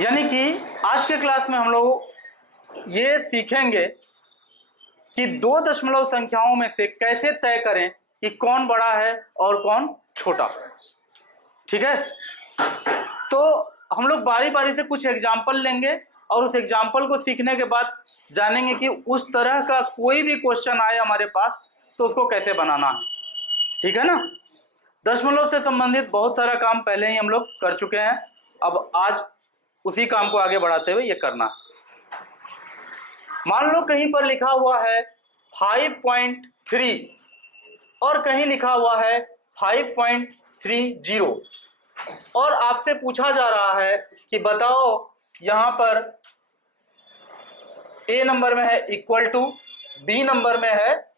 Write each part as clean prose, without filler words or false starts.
यानी कि आज के क्लास में हम लोग ये सीखेंगे कि दो दशमलव संख्याओं में से कैसे तय करें कि कौन बड़ा है और कौन छोटा। ठीक है, तो हम लोग बारी बारी से कुछ एग्जाम्पल लेंगे और उस एग्जाम्पल को सीखने के बाद जानेंगे कि उस तरह का कोई भी क्वेश्चन आए हमारे पास तो उसको कैसे बनाना है। ठीक है ना। दशमलव से संबंधित बहुत सारा काम पहले ही हम लोग कर चुके हैं, अब आज उसी काम को आगे बढ़ाते हुए ये करना है। मान लो कहीं पर लिखा हुआ है 5.3 और कहीं लिखा हुआ है 5.30 और आपसे पूछा जा रहा है कि बताओ यहां पर ए नंबर में है इक्वल टू, बी नंबर में है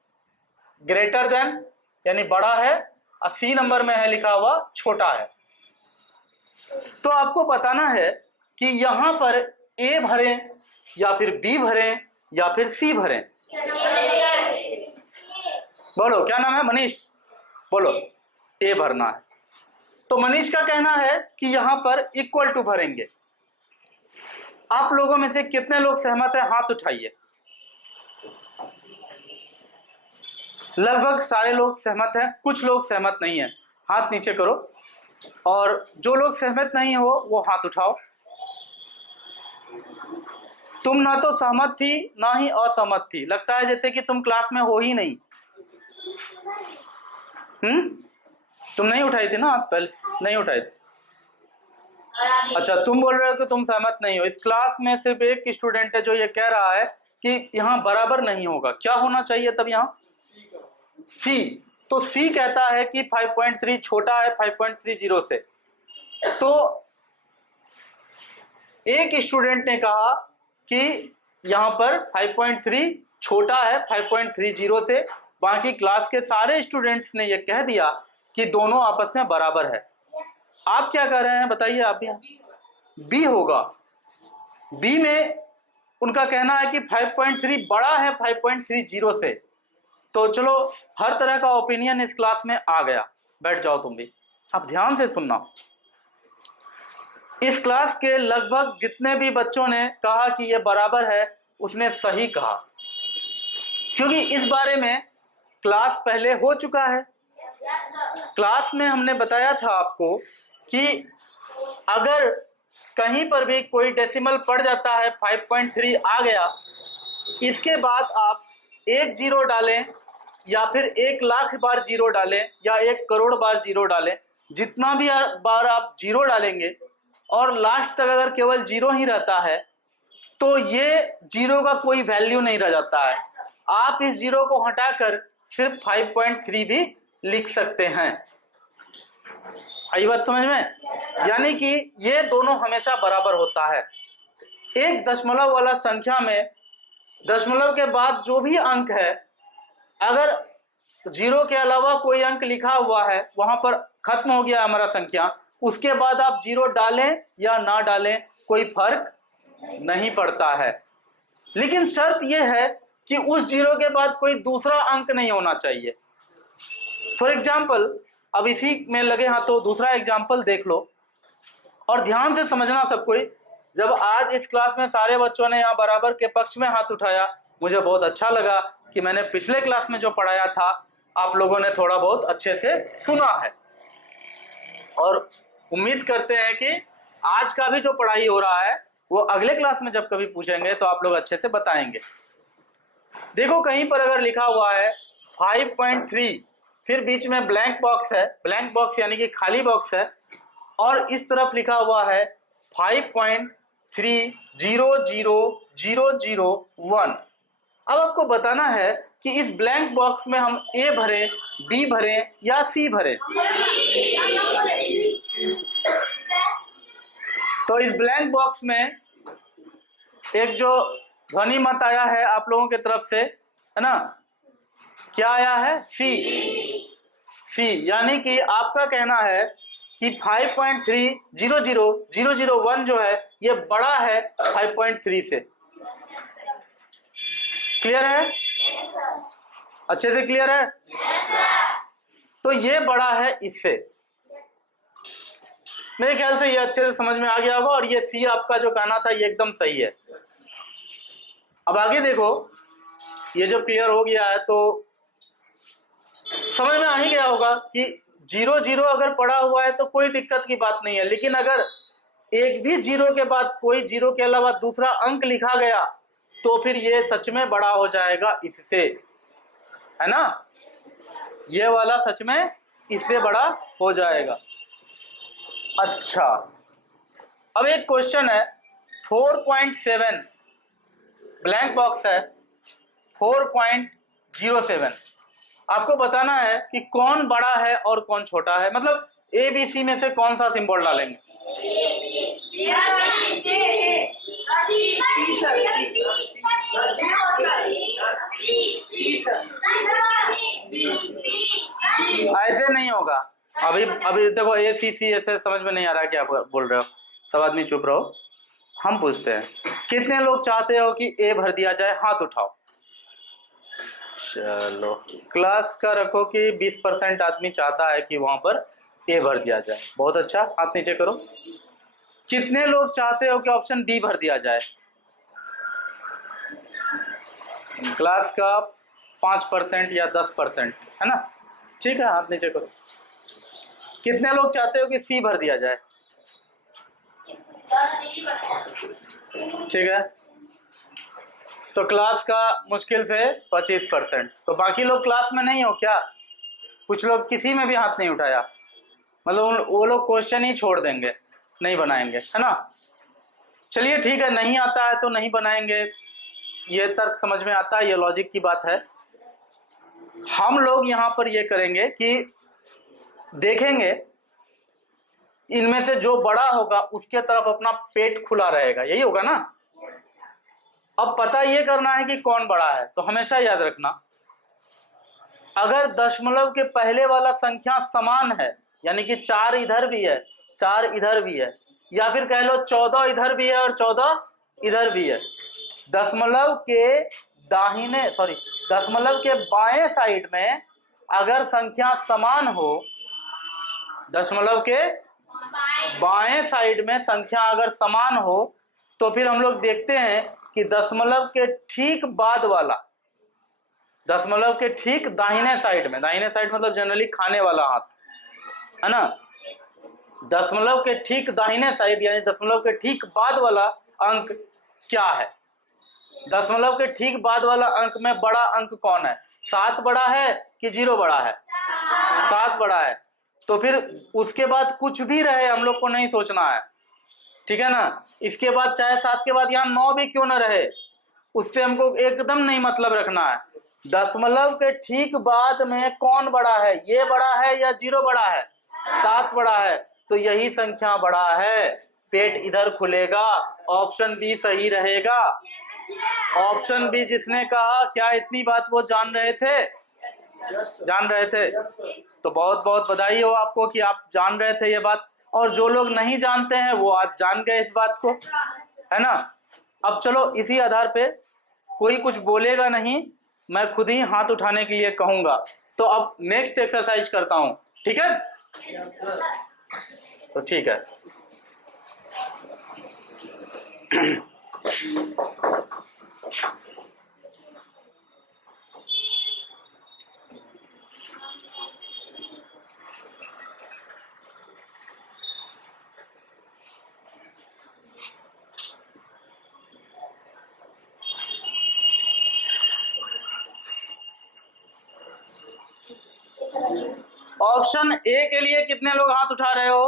ग्रेटर देन यानी बड़ा है और सी नंबर में है लिखा हुआ छोटा है। तो आपको बताना है कि यहां पर ए भरें या फिर बी भरें या फिर सी भरें। बोलो क्या नाम है? मनीष। बोलो ए भरना है। तो मनीष का कहना है कि यहां पर इक्वल टू भरेंगे। आप लोगों में से कितने लोग सहमत हैं? हाथ उठाइए। लगभग सारे लोग सहमत हैं, कुछ लोग सहमत नहीं हैं, हाथ नीचे करो। और जो लोग सहमत नहीं हो वो हाथ उठाओ। तुम ना तो सहमत थी ना ही असहमत थी, लगता है जैसे कि तुम क्लास में हो ही नहीं। तुम नहीं उठाई थी ना हाथ? पहले नहीं उठाई थी। अच्छा, तुम बोल रहे हो कि तुम सहमत नहीं हो। इस क्लास में सिर्फ एक स्टूडेंट है जो ये कह रहा है कि यहाँ बराबर नहीं होगा। क्या होना चाहिए तब? यहाँ सी। तो सी कहता है कि 5.3 छोटा है 5.30 से। तो एक स्टूडेंट ने कहा कि यहाँ पर 5.3 छोटा है 5.30 से, बाकी क्लास के सारे स्टूडेंट्स ने यह कह दिया कि दोनों आपस में बराबर है। आप क्या कह रहे हैं बताइए? आप यहाँ बी होगा। बी में उनका कहना है कि 5.3 बड़ा है 5.30 से। तो चलो, हर तरह का ओपिनियन इस क्लास में आ गया। बैठ जाओ तुम भी। अब ध्यान से सुनना। इस क्लास के लगभग जितने भी बच्चों ने कहा कि यह बराबर है उसने सही कहा, क्योंकि इस बारे में क्लास पहले हो चुका है। क्लास में हमने बताया था आपको कि अगर कहीं पर भी कोई डेसिमल पड़ जाता है 5.3 आ गया, इसके बाद आप एक जीरो डालें या फिर 1,00,000 बार जीरो डालें या 1,00,00,000 बार जीरो डालें, जितना भी बार आप जीरो डालेंगे और लास्ट तक अगर केवल जीरो ही रहता है तो ये जीरो का कोई वैल्यू नहीं रह जाता है। आप इस जीरो को हटाकर सिर्फ 5.3 भी लिख सकते हैं। आई बात समझ में? यानी कि ये दोनों हमेशा बराबर होता है। एक दशमलव वाला संख्या में दशमलव के बाद जो भी अंक है, अगर जीरो के अलावा कोई अंक लिखा हुआ है, वहां पर खत्म हो गया हमारा संख्या, उसके बाद आप जीरो डालें या ना डालें कोई फर्क नहीं पड़ता है। लेकिन शर्त यह है कि उस जीरो के बाद कोई दूसरा अंक नहीं होना चाहिए। फॉर एग्जाम्पल, अब इसी में लगे हाथों दूसरा एग्जाम्पल देख लो और ध्यान से समझना सब कोई। जब आज इस क्लास में सारे बच्चों ने यहाँ बराबर के पक्ष में हाथ उठाया, मुझे बहुत अच्छा लगा कि मैंने पिछले क्लास में जो पढ़ाया था आप लोगों ने थोड़ा बहुत अच्छे से सुना है, और उम्मीद करते हैं कि आज का भी जो पढ़ाई हो रहा है वो अगले क्लास में जब कभी पूछेंगे तो आप लोग अच्छे से बताएंगे। देखो कहीं पर अगर लिखा हुआ है 5.3, फिर बीच में ब्लैंक बॉक्स है, ब्लैंक बॉक्स यानी कि खाली बॉक्स है, और इस तरफ लिखा हुआ है 5.300001। अब आपको बताना है कि इस ब्लैंक बॉक्स में हम ए भरें, बी भरें या सी भरें। तो इस ब्लैंक बॉक्स में एक जो ध्वनि मत आया है आप लोगों की तरफ से, है ना? क्या आया है? सी। सी यानी कि आपका कहना है कि 5.300001 जो है ये बड़ा है 5.3 से। क्लियर है? अच्छे से क्लियर है? तो ये बड़ा है इससे। मेरे ख्याल से ये अच्छे से समझ में आ गया होगा, और ये सी आपका जो कहना था ये एकदम सही है। अब आगे देखो, ये जब क्लियर हो गया है तो समझ में आ ही गया होगा कि 0 अगर पड़ा हुआ है तो कोई दिक्कत की बात नहीं है, लेकिन अगर एक भी 0 के बाद कोई 0 के अलावा दूसरा अंक लिखा गया तो फिर ये सच में बड़ा हो जाएगा इससे, है ना, ये वाला सच में इससे बड़ा हो जाएगा। अच्छा, अब एक क्वेश्चन है 4.7, ब्लैंक बॉक्स है 4.07। आपको बताना है कि कौन बड़ा है और कौन छोटा है, मतलब ए बी सी में से कौन सा सिंबल डालेंगे। ऐसे नहीं होगा। अभी देखो ए सी सी ऐसे समझ में नहीं आ रहा क्या बोल रहे हो, सब आदमी चुप रहो। हम पूछते हैं कितने लोग चाहते हो कि ए भर दिया जाए, हाथ उठाओ। चलो क्लास का रखो कि 20% आदमी चाहता है कि वहां पर ए भर दिया जाए, बहुत अच्छा, हाथ नीचे करो। कितने लोग चाहते हो कि ऑप्शन बी भर दिया जाए? क्लास का 5% या 10%, है ना, ठीक है, हाथ नीचे करो। कितने लोग चाहते हो कि सी भर दिया जाए? ठीक है, तो क्लास का मुश्किल से 25%। तो बाकी लोग क्लास में नहीं हो क्या? कुछ लोग किसी में भी हाथ नहीं उठाया, मतलब वो लोग क्वेश्चन ही छोड़ देंगे, नहीं बनाएंगे, है ना। चलिए ठीक है, नहीं आता है तो नहीं बनाएंगे, ये तर्क समझ में आता है, ये लॉजिक की बात है। हम लोग यहाँ पर ये करेंगे कि देखेंगे इनमें से जो बड़ा होगा उसके तरफ अपना पेट खुला रहेगा, यही होगा ना। अब पता ये करना है कि कौन बड़ा है, तो हमेशा याद रखना अगर दशमलव के पहले वाला संख्या समान है, यानी कि 4 इधर भी है 4 इधर भी है, या फिर कह लो 14 इधर भी है और 14 इधर भी है, दशमलव के बाएं साइड में अगर संख्या समान हो, दशमलव के बाएं साइड में संख्या अगर समान हो, तो फिर हम लोग देखते हैं कि दशमलव के ठीक बाद वाला, दशमलव के ठीक दाहिने साइड में, दाहिने साइड मतलब जनरली खाने वाला हाथ, है ना, दशमलव के ठीक दाहिने साइड यानी दशमलव के ठीक बाद वाला अंक क्या है? दशमलव के ठीक बाद वाला अंक में बड़ा अंक कौन है? 7 बड़ा है कि 0 बड़ा है? 7 बड़ा है। तो फिर उसके बाद कुछ भी रहे हम लोग को नहीं सोचना है, ठीक है ना। इसके बाद चाहे 7 के बाद यहाँ 9 भी क्यों ना रहे, उससे हमको एकदम नहीं मतलब रखना है। दशमलव के ठीक बाद में कौन बड़ा है, ये बड़ा है या 0 बड़ा है? 7 बड़ा है, तो यही संख्या बड़ा है, पेट इधर खुलेगा, ऑप्शन बी सही रहेगा। ऑप्शन बी जिसने कहा, क्या इतनी बात वो जान रहे थे? जान रहे थे, तो बहुत बहुत बधाई हो आपको कि आप जान रहे थे ये बात, और जो लोग नहीं जानते हैं वो आज जान गए इस बात को, है ना। अब चलो इसी आधार पे कोई कुछ बोलेगा नहीं, मैं खुद ही हाथ उठाने के लिए कहूंगा। तो अब नेक्स्ट एक्सरसाइज करता हूं, ठीक है? तो ठीक है, ऑप्शन ए के लिए कितने लोग हाथ उठा रहे हो?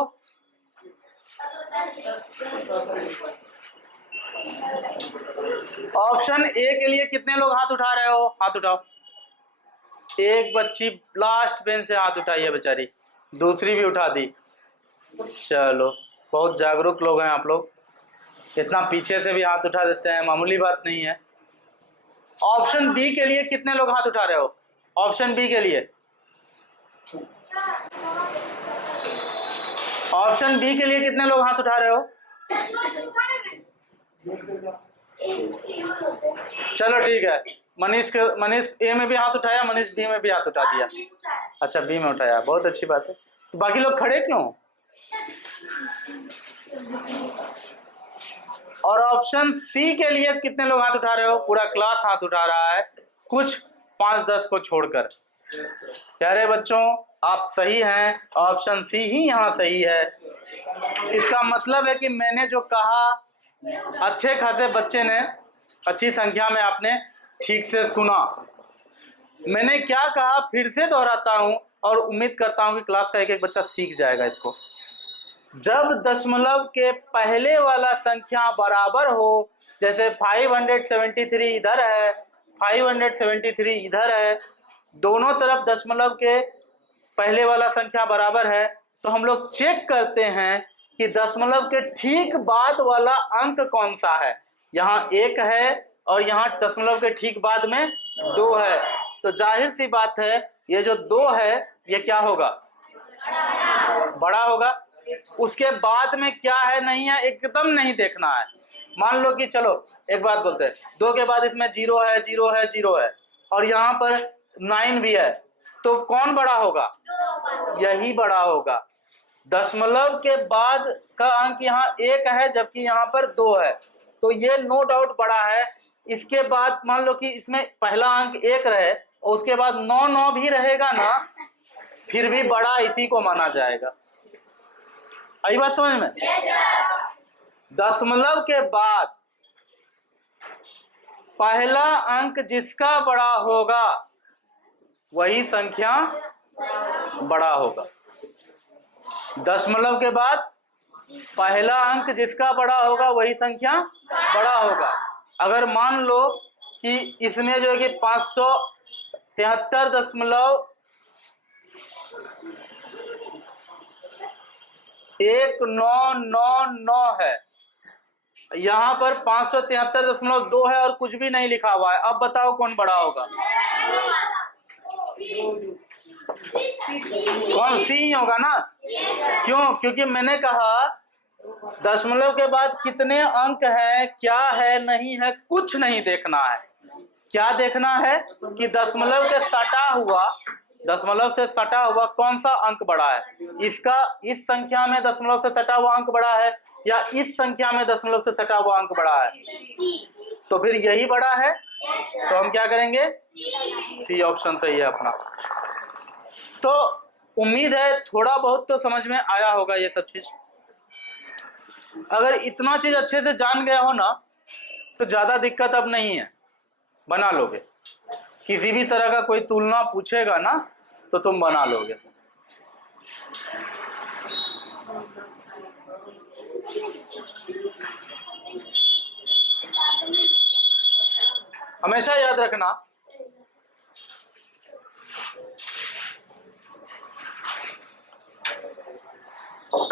ऑप्शन ए के लिए कितने लोग हाथ उठा रहे हो? हाथ उठाओ। एक बच्ची लास्ट बेंच से हाथ उठाई है बेचारी, दूसरी भी उठा दी। चलो बहुत जागरूक लोग हैं आप लोग, इतना पीछे से भी हाथ उठा देते हैं, मामूली बात नहीं है। ऑप्शन बी के लिए कितने लोग हाथ उठा रहे हो? ऑप्शन बी के लिए, ऑप्शन बी के लिए कितने लोग हाथ उठा रहे हो? चलो ठीक है, मनीष ए में भी हाथ उठाया, मनीष बी में भी हाथ उठा दिया। अच्छा बी में उठाया, बहुत अच्छी बात है। तो बाकी लोग खड़े क्यों? और ऑप्शन सी के लिए कितने लोग हाथ उठा रहे हो? पूरा क्लास हाथ उठा रहा है, कुछ 5-10 को छोड़कर। प्यारे बच्चों, आप सही हैं, ऑप्शन सी ही यहाँ सही है। इसका मतलब है कि मैंने जो कहा, अच्छे खासे बच्चे ने, अच्छी संख्या में आपने ठीक से सुना। मैंने क्या कहा फिर से दोहराता हूं और उम्मीद करता हूं कि क्लास का एक एक बच्चा सीख जाएगा इसको। जब दशमलव के पहले वाला संख्या बराबर हो, जैसे 573 इधर है, 573 इधर है, दोनों तरफ दशमलव के पहले वाला संख्या बराबर है, तो हम लोग चेक करते हैं कि दशमलव के ठीक बाद वाला अंक कौन सा है। यहाँ 1 है और यहाँ दशमलव के ठीक बाद में 2 है, तो जाहिर सी बात है ये जो 2 है ये क्या होगा? बड़ा होगा। उसके बाद में क्या है नहीं है एकदम नहीं देखना है। मान लो कि चलो एक बात बोलते हैं, 2 के बाद इसमें 0 है, 0 है, 0 है और यहाँ पर 9 भी है, तो कौन बड़ा होगा? यही बड़ा होगा। दशमलव के बाद का अंक यहाँ 1 है जबकि यहाँ पर 2 है, तो ये नो डाउट बड़ा है। इसके बाद मान लो कि इसमें पहला अंक 1 रहे और उसके बाद 9 भी रहेगा ना, फिर भी बड़ा इसी को माना जाएगा। आई बात समझ में? दशमलव के बाद पहला अंक जिसका बड़ा होगा वही संख्या बड़ा होगा। दशमलव के बाद पहला अंक जिसका बड़ा होगा वही संख्या बड़ा होगा। अगर मान लो कि इसमें जो है कि 573.1999 है, यहाँ पर 573.2 है और कुछ भी नहीं लिखा हुआ है। अब बताओ कौन बड़ा होगा? कौन? सी ही होगा ना। क्यों? क्योंकि मैंने कहा दशमलव के बाद कितने अंक हैं, क्या है नहीं है, कुछ नहीं देखना है। क्या देखना है कि दशमलव के सटा हुआ, दशमलव से सटा हुआ कौन सा अंक बड़ा है। इसका इस संख्या में दशमलव से सटा हुआ अंक बड़ा है या इस संख्या में दशमलव से सटा हुआ अंक बड़ा है, तो फिर यही बड़ा है। तो हम क्या करेंगे? सी ऑप्शन सही है अपना। तो उम्मीद है थोड़ा बहुत तो समझ में आया होगा ये सब चीज। अगर इतना चीज अच्छे से जान गया हो ना तो ज्यादा दिक्कत अब नहीं है, बना लोगे। किसी भी तरह का कोई तुलना पूछेगा ना तो तुम बना लोगे। हमेशा याद रखना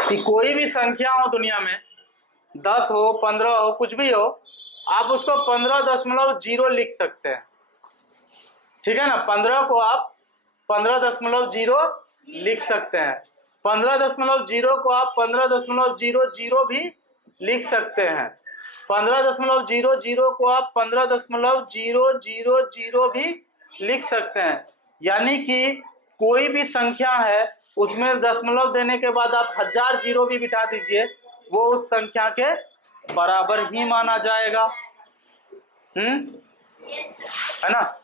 कि कोई भी संख्या हो दुनिया में, 10 हो, 15 हो, कुछ भी हो, आप उसको 15.0 लिख सकते हैं। ठीक है ना? 15 को आप 15.0 लिख सकते हैं। 15.0 को आप 15.00 भी लिख सकते हैं। 15.00 को आप 15.000 भी लिख सकते हैं। यानी कि कोई भी संख्या है उसमें दशमलव देने के बाद आप 1000 जीरो भी बिठा दीजिए, वो उस संख्या के बराबर ही माना जाएगा। है ना?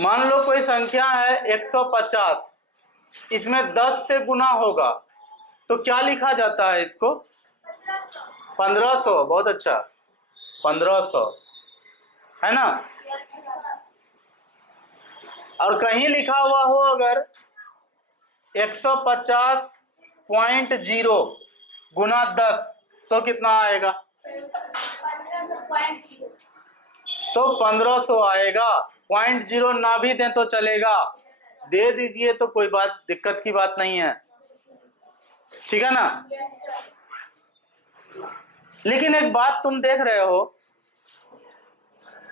मान लो कोई संख्या है 150, इसमें 10 से गुना होगा तो क्या लिखा जाता है इसको? 1500। बहुत अच्छा, 1500 है ना? और कहीं लिखा हुआ हो अगर 150.0 गुना 10 तो कितना आएगा? तो 1500 आएगा। 0.0 ना भी दें तो चलेगा, दे दीजिए तो कोई बात, दिक्कत की बात नहीं है। ठीक है ना? लेकिन एक बात तुम देख रहे हो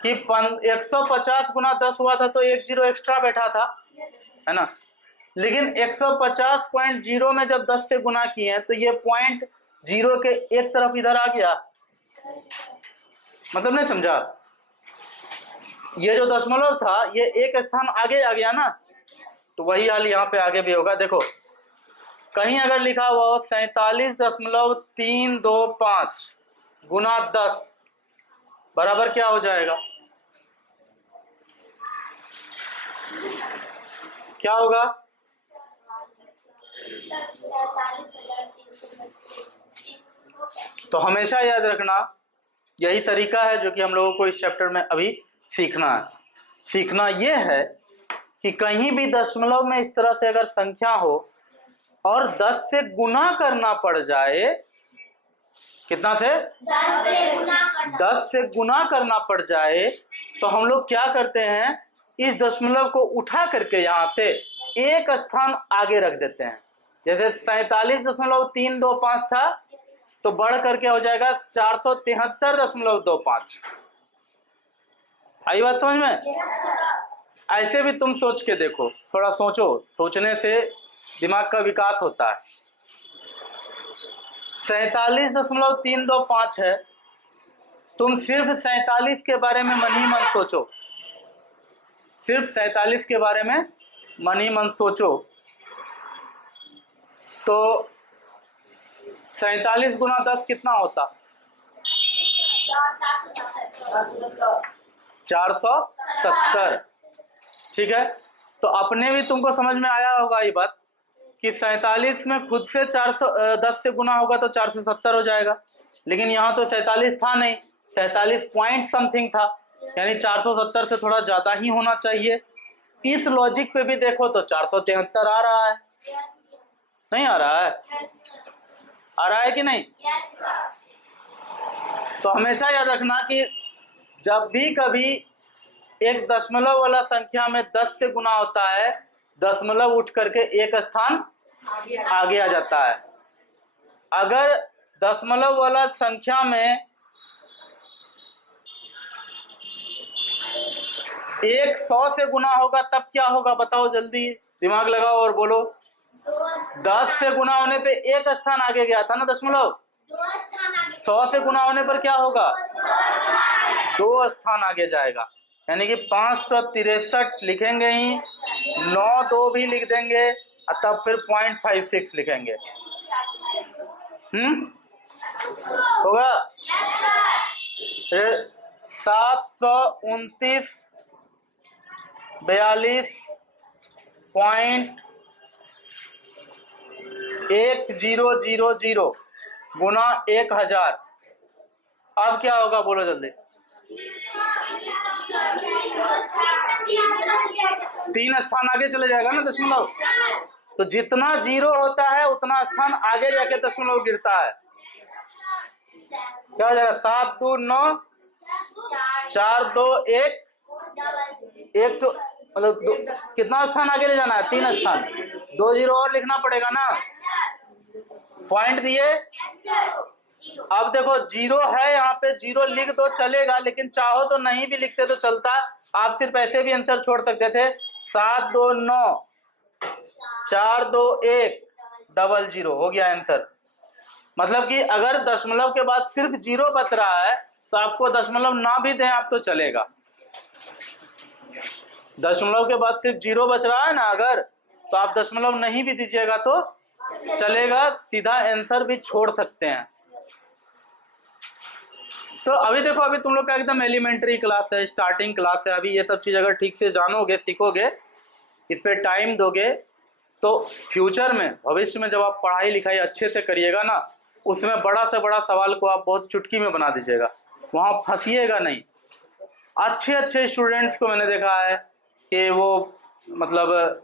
कि 150 गुना 10 हुआ था तो 1 जीरो एक्स्ट्रा बैठा था, है ना? लेकिन 150.0 में जब 10 से गुना किए हैं तो ये 0.0 के एक तरफ इधर आ गया। मतलब नहीं समझा? ये जो दशमलव था ये एक स्थान आगे आ गया ना, तो वही हाल यहाँ पे आगे भी होगा। देखो कहीं अगर लिखा हुआ हो 47.325 गुना 10 बराबर क्या हो जाएगा, क्या होगा? तो हमेशा याद रखना यही तरीका है जो कि हम लोगों को इस चैप्टर में अभी सीखना है। सीखना यह है कि कहीं भी दशमलव में इस तरह से अगर संख्या हो और 10 से गुना करना पड़ जाए, कितना से? 10 से गुना करना पड़ जाए, तो हम लोग क्या करते हैं, इस दशमलव को उठा करके यहां से एक स्थान आगे रख देते हैं। जैसे 47.325 था तो बढ़ करके हो जाएगा 473.25। आई बात समझ में? ऐसे भी तुम सोच के देखो, थोड़ा सोचो, सोचने से दिमाग का विकास होता है। 47.325 है, तुम सिर्फ 47 के बारे में मन ही मन सोचो, सिर्फ 47 के बारे में मन ही मन सोचो, तो 47 गुना 10 कितना होता? 470। ठीक है, तो अपने भी तुमको समझ में आया होगा ये बात कि 47 में खुद से 410 से गुना होगा तो 470 हो जाएगा, लेकिन यहाँ तो 47 था नहीं, 47 पॉइंट समथिंग था, यानी 470 से थोड़ा ज्यादा ही होना चाहिए। इस लॉजिक पे भी देखो तो 473 आ रहा है, नहीं आ रहा है? आ रहा है कि नहीं? तो हमेशा याद रखना कि जब भी कभी एक दशमलव वाला संख्या में 10 से गुना होता है, दशमलव उठ करके एक स्थान आगे आ जाता है। अगर दशमलव वाला संख्या में 100 से गुना होगा तब क्या होगा, बताओ जल्दी, दिमाग लगाओ और बोलो। 10 से गुना होने पे एक स्थान आगे गया था ना दशमलव, 100 से गुना होने पर क्या होगा, 2 स्थान आगे जाएगा, यानी कि 563 लिखेंगे ही, 9 2 भी लिख देंगे और तब फिर 0.56 लिखेंगे। होगा? 729,42.1000 गुना 1000। अब क्या होगा बोलो जल्दी? 3 स्थान आगे चले जाएगा ना दशमलव, तो जितना जीरो होता है उतना स्थान आगे जाके दशमलव गिरता है। क्या हो जाएगा? 7 2 9 4 2 1 1 तो मतलब कितना स्थान आगे ले जाना है? 3 स्थान, 2 जीरो और लिखना पड़ेगा ना, पॉइंट दिए। अब देखो जीरो है यहाँ पे, जीरो लिख दो चलेगा, लेकिन चाहो तो नहीं भी लिखते तो चलता, आप सिर्फ ऐसे भी आंसर छोड़ सकते थे, 7 2 9 4 2 1 00 हो गया आंसर। मतलब कि अगर दशमलव के बाद सिर्फ जीरो बच रहा है तो आपको दशमलव ना भी दें आप तो चलेगा। दशमलव के बाद सिर्फ जीरो बच रहा है ना अगर, तो आप दशमलव नहीं भी दीजिएगा तो चलेगा, सीधा आंसर भी छोड़ सकते हैं। तो अभी देखो, अभी तुम लोग का एकदम एलिमेंट्री क्लास है, स्टार्टिंग क्लास है, अभी ये सब चीज अगर ठीक से जानोगे, सीखोगे, इस पे टाइम दोगे, तो फ्यूचर में, भविष्य में जब आप पढ़ाई लिखाई अच्छे से करिएगा ना, उसमें बड़ा से बड़ा सवाल को आप बहुत चुटकी में बना दीजिएगा, वहां फंसिएगा नहीं। अच्छे अच्छे स्टूडेंट्स को मैंने देखा है कि वो मतलब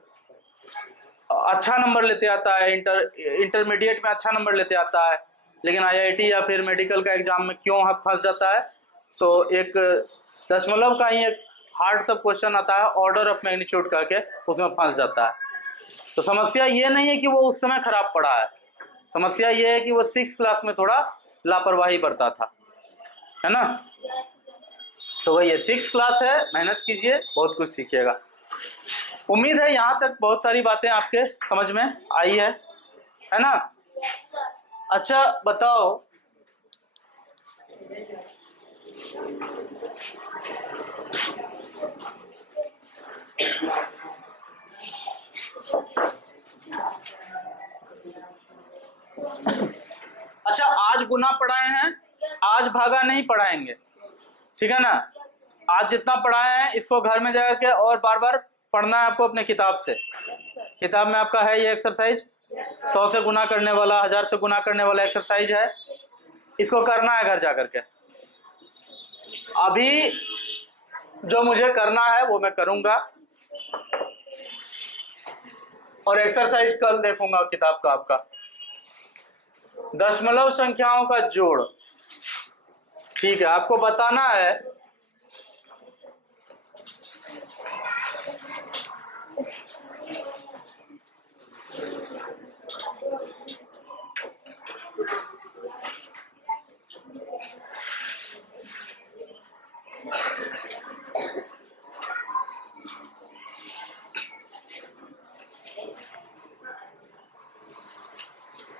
अच्छा नंबर लेते आता है, इंटरमीडिएट में अच्छा नंबर लेते आता है, लेकिन आईआईटी या फिर मेडिकल का एग्जाम में क्यों हाथ फंस जाता है, तो एक दशमलव का ही एक हार्ड सब क्वेश्चन आता है, ऑर्डर ऑफ मैग्नीट्यूड करके, उसमें फंस जाता है। तो समस्या ये नहीं है कि वो उस समय खराब पढ़ा है, समस्या ये है कि वो 6th क्लास में थोड़ा लापरवाही बरता था, है ना। तो वही है, 6th क्लास है, मेहनत कीजिए, बहुत कुछ सीखिएगा। उम्मीद है यहाँ तक बहुत सारी बातें आपके समझ में आई है ना। अच्छा बताओ, अच्छा, आज गुना पढ़ाए हैं, आज भागा नहीं पढ़ाएंगे, ठीक है ना। आज जितना पढ़ाए हैं इसको घर में जाकर के और बार बार पढ़ना है आपको अपने किताब से। किताब में आपका है ये एक्सरसाइज, 100 से गुना करने वाला, 1000 से गुना करने वाला एक्सरसाइज है। इसको करना है घर जाकर के। अभी जो मुझे करना है वो मैं करूंगा और एक्सरसाइज कल देखूंगा किताब का आपका। दशमलव संख्याओं का जोड़, ठीक है, आपको बताना है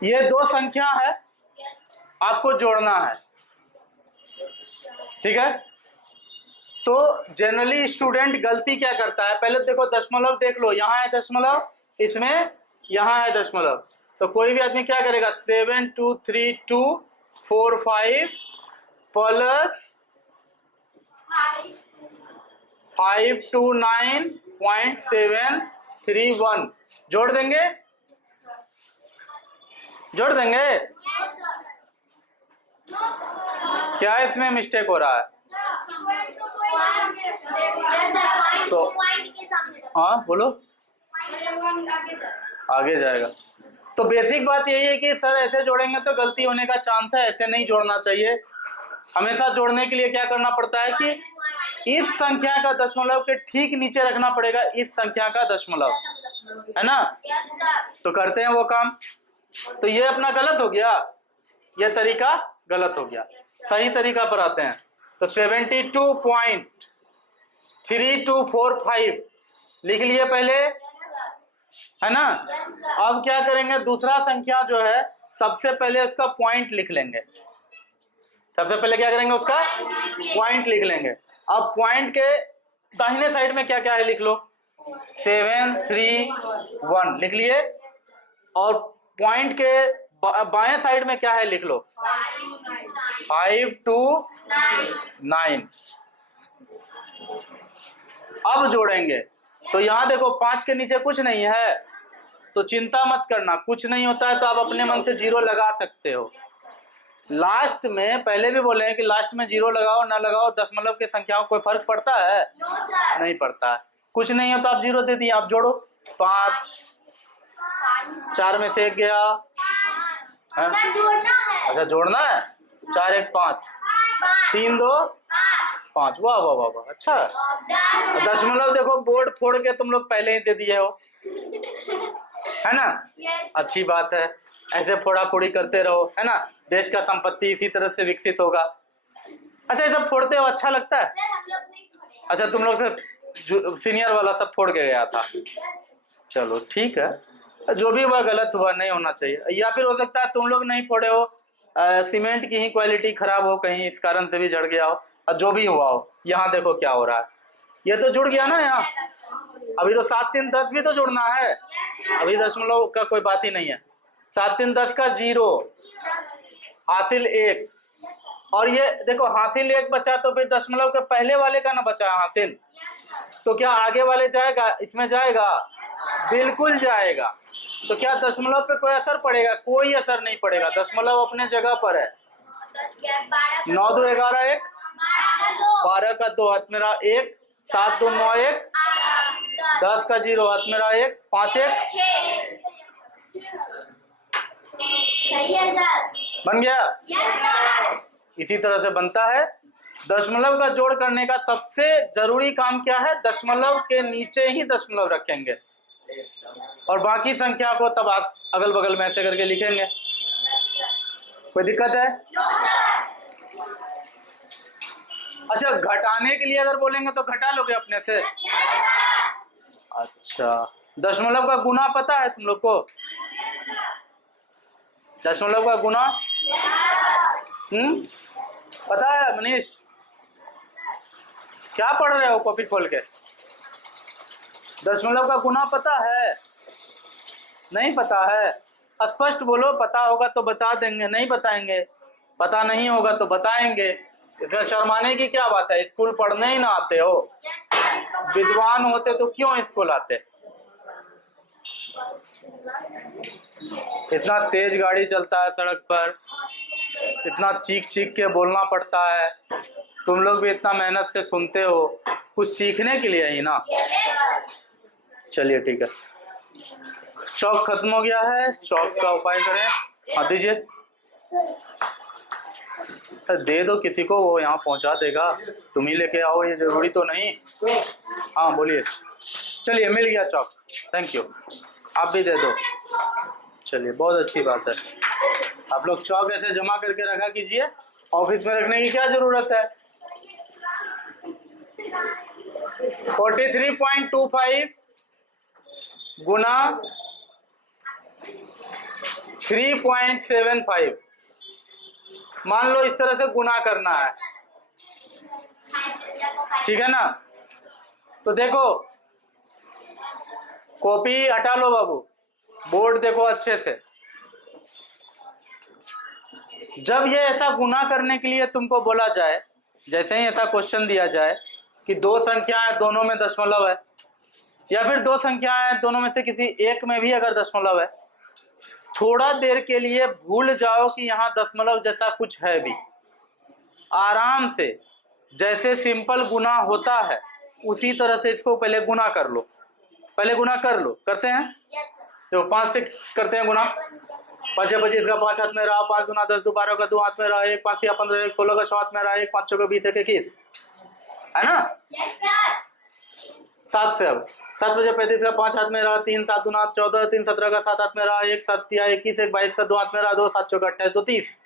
ये दो संख्या है, आपको जोड़ना है, ठीक है। तो जनरली स्टूडेंट गलती क्या करता है, पहले देखो दशमलव देख लो, यहाँ है दशमलव, इसमें यहाँ है दशमलव, तो कोई भी आदमी क्या करेगा, 723245 प्लस 529.731 जोड़ देंगे, जोड़ देंगे। क्या इसमें मिस्टेक हो रहा है? तो हाँ बोलो, आगे जाएगा। तो बेसिक बात यही है कि सर ऐसे जोड़ेंगे तो गलती होने का चांस है, ऐसे नहीं जोड़ना चाहिए। हमेशा जोड़ने के लिए क्या करना पड़ता है कि इस संख्या का दशमलव के ठीक नीचे रखना पड़ेगा इस संख्या का दशमलव, है ना। तो करते हैं वो काम। तो ये अपना गलत हो गया, ये तरीका गलत हो गया, सही तरीका पर आते हैं। तो 72.3245 लिख लिए पहले, है ना। अब क्या करेंगे, दूसरा संख्या जो है सबसे पहले उसका पॉइंट लिख लेंगे। सबसे पहले क्या करेंगे, उसका पॉइंट लिख लेंगे। अब पॉइंट के दाहिने साइड में क्या क्या है लिख लो, 731 लिख लिए, और पॉइंट के बाएं साइड में क्या है लिख लो, 529। अब जोड़ेंगे तो यहां देखो 5 के नीचे कुछ नहीं है, तो चिंता मत करना, कुछ नहीं होता है तो आप अपने मन से जीरो लगा सकते हो। लास्ट में पहले भी बोले हैं कि लास्ट में जीरो लगाओ ना लगाओ, दशमलव के संख्याओं कोई फर्क पड़ता है? नहीं पड़ता है। कुछ नहीं है तो आप जीरो दे दिए, आप जोड़ो, 5, 4 में से 1 गया है? अच्छा जोड़ना है, 4 1 5, 3 2 5, वाह वाह वाह वाह, अच्छा। दशमलव देखो बोर्ड फोड़ के तुम लोग पहले ही दे दिए हो, है ना। अच्छी बात है, ऐसे फोड़ा फोड़ी करते रहो, है ना। देश का संपत्ति इसी तरह से विकसित होगा। अच्छा ये सब फोड़ते हो, अच्छा लगता है? अच्छा तुम लोग से सीनियर वाला सब फोड़ के गया था, चलो ठीक है, जो भी हुआ गलत हुआ, नहीं होना चाहिए। या फिर हो सकता है तुम लोग नहीं फोड़े हो, सीमेंट की ही क्वालिटी खराब हो कहीं, इस कारण से भी झड़ गया हो, और जो भी हुआ हो। यहाँ देखो क्या हो रहा है, ये तो जुड़ गया ना यहाँ। अभी तो 7 3 10 भी तो जुड़ना है, अभी दशमलव का कोई बात ही नहीं है। 7 3 10 का 0 हासिल 1, और ये देखो हासिल 1 बचा, तो फिर दशमलव के पहले वाले का ना बचा हासिल, तो क्या आगे वाले जाएगा, इसमें जाएगा? बिल्कुल जाएगा। तो क्या दशमलव पे कोई असर पड़ेगा? कोई असर नहीं पड़ेगा, दशमलव अपने जगह पर है। 9 2 11 1, 12 का 2 हाथ मेरा 1, 7 2 9 1, 10 का 0 हाथ मेरा 1, 5 1, सही है सर, बन गया। Yes sir. इसी तरह से बनता है। दशमलव का जोड़ करने का सबसे जरूरी काम क्या है, दशमलव के नीचे ही दशमलव रखेंगे और बाकी संख्या को तब आप अगल बगल में ऐसे करके लिखेंगे। कोई दिक्कत है? अच्छा घटाने के लिए अगर बोलेंगे तो घटा लोगे अपने से? अच्छा दशमलव का गुना पता है तुम लोग को? दशमलव का गुना पता है मनीष? क्या पढ़ रहे हो कॉपी खोल के? दशमलव का गुना पता है? नहीं पता है? स्पष्ट बोलो, पता होगा तो बता देंगे, नहीं बताएंगे, पता नहीं होगा तो बताएंगे। इसमें शर्माने की क्या बात है? स्कूल पढ़ने ही ना आते हो? विद्वान होते तो क्यों स्कूल आते? इतना तेज गाड़ी चलता है सड़क पर, इतना चीख चीख के बोलना पड़ता है, तुम लोग भी इतना मेहनत से सुनते हो, कुछ सीखने के लिए ही ना। चलिए ठीक है, चौक खत्म हो गया है, चौक का उपाय करें। हाँ दीजिए, दे दो किसी को, वो यहाँ पहुँचा देगा, तुम ही लेके आओ, ये जरूरी तो नहीं। हाँ बोलिए। चलिए मिल गया चौक, थैंक यू, आप भी दे दो। चलिए बहुत अच्छी बात है, आप लोग चौक ऐसे जमा करके रखा कीजिए, ऑफिस में रखने की क्या जरूरत है। 43.25 गुना 3.75, मान लो इस तरह से गुना करना है, ठीक है ना। तो देखो, कॉपी हटा लो बाबू, बोर्ड देखो अच्छे से। जब ये ऐसा गुना करने के लिए तुमको बोला जाए, जैसे ही ऐसा क्वेश्चन दिया जाए कि दो संख्याएं दोनों में दशमलव है, या फिर दो संख्याएं दोनों में से किसी एक में भी अगर दशमलव है, थोड़ा देर के लिए भूल जाओ कि यहाँ दशमलव जैसा कुछ है भी। आराम से जैसे सिंपल गुना होता है उसी तरह से इसको पहले गुना कर लो, पहले गुना कर लो। करते हैं, तो 5 से करते हैं गुना। 5 या 25 का 5 हाथ में रहा, 5 गुना 10, 2 12 का 2 हाथ में रहा, 1 5 या 15, 1 16 का 6 हाथ में रहा, 1 5 6 का 20, 1 21, है ना। 7 से, अब 7 बजे 35 का 5 हाथ में रहा, 3 7 गुना 14, 3 17 का 7 हाथ में रहा, 1 7 या 21, 1 22 का 2 हाथ में रहा, 2 7 चौका 28, 2 30,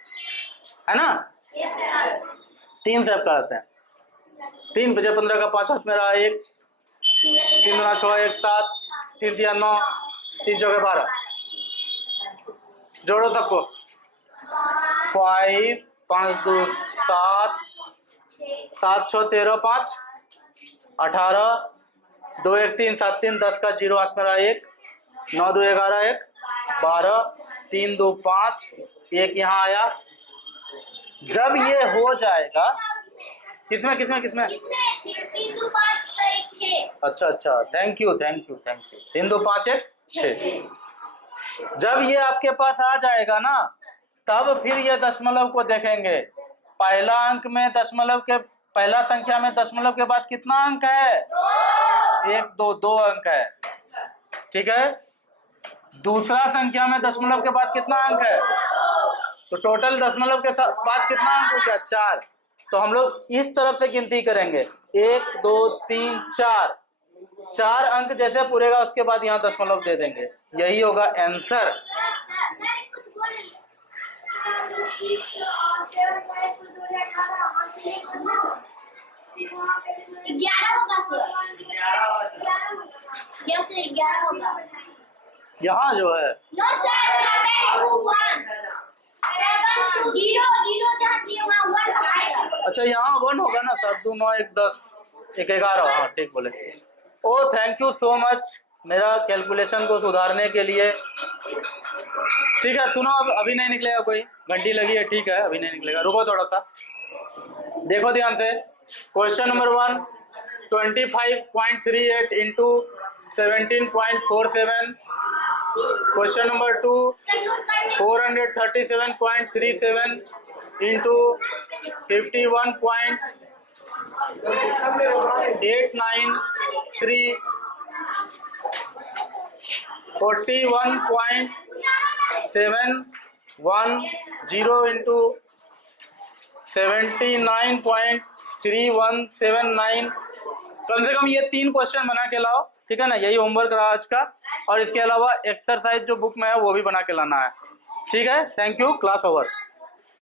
है ना। 3 से अब करते हैं, 3 बजे 15 का 5 हाथ में रहा, 1 3 गुना 6 1 7, 3 3 9, 3 चौके 12, जोड़ो सबको। 5 5 2 7, 7 6 13 5 18, 2 1 3 7 3, 10 का 0 हाथ में रहा, 1 9 2 11 1 12, 3 2 5, 1 यहाँ आया। जब ये हो जाएगा, किसमें किसमें किसमें, 3 2 5 6। अच्छा अच्छा, thank you thank you thank you. 3 2 5 1 6। जब ये आपके पास आ जाएगा ना, तब फिर ये दशमलव को देखेंगे। पहला अंक में दशमलव के, पहला संख्या में दशमलव के बाद कितना अंक है? 1 2, 2 अंक है, ठीक है। दूसरा संख्या में दशमलव के बाद कितना अंक है? तो टोटल दशमलव के बाद कितना अंक हो गया? 4। तो हम लोग इस तरफ से गिनती करेंगे, 1 2 3 4, 4 अंक जैसे पूरेगा उसके बाद यहाँ दशमलव दे देंगे, यही होगा आंसर। यहाँ जो है अच्छा, यहाँ 1 होगा ना, 7 2 9 1 10 1 11, हाँ ठीक बोले। ओ थैंक यू सो मच मेरा कैलकुलेशन को सुधारने के लिए। ठीक है सुनो, अब अभी नहीं निकलेगा, कोई घंटी लगी है, ठीक है अभी नहीं निकलेगा, रुको थोड़ा सा, देखो ध्यान से। Question number 1, 25.38 into 17.47। Question number 2, 437.37 into 51.893, 41.710 into 79.3179। कम से कम ये 3 क्वेश्चन बना के लाओ, ठीक है ना, यही होमवर्क रहा आज का। और इसके अलावा एक्सरसाइज जो बुक में है वो भी बना के लाना है, ठीक है। Thank you, class over.